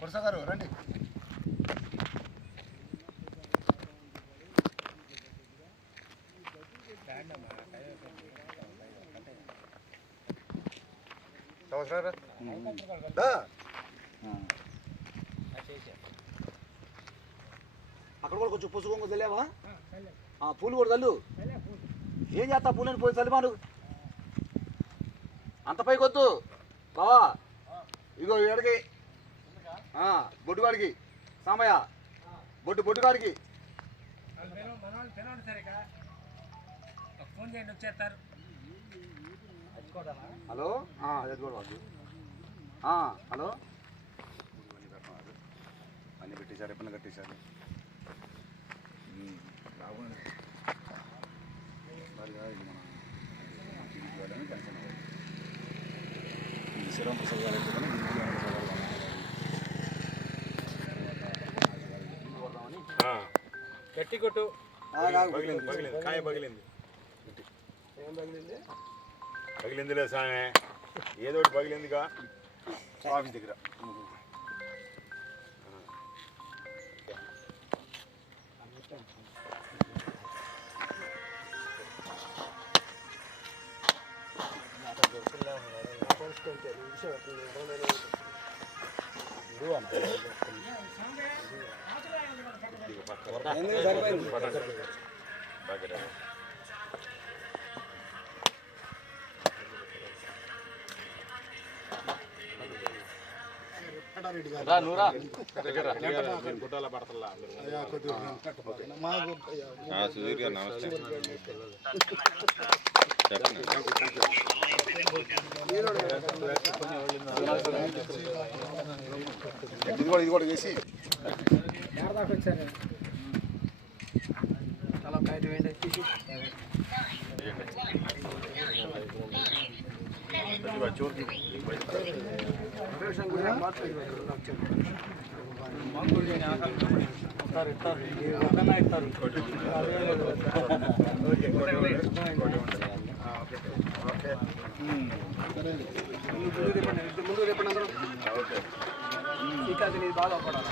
కురస గారు రండి. సంవత్సరాలు. అక్కడ కూడా కొంచెం పసుపు కొంగు తెలియవా పూలు కూడా తల్లు. ఏం చేస్తా పూలని పోయి చలిమాను అంత పైకి వద్దు. బావా ఇగో ఎడకి బొడ్డుగాడికి సామయ్య బొడ్డు బొడ్డుగాడికి ఫోన్ చేయండి వచ్చేస్తారు. హలో? హలో? అన్ని పెట్టేశారు ఎప్పుడు కట్టేశారు. గట్టి కొట్టు పగిలింది పగిలింది కాయ పగిలింది పగిలిందిలే సామె ఏదో ఒకటి పగిలిందిగా ఆఫీస్ దగ్గర సుధీర్ గారు నమస్తే ఇది కూడా ఇది కూడా వేసి ముందు రేపటి అందరూ ఇంకా అది నీది బాగా పడాలి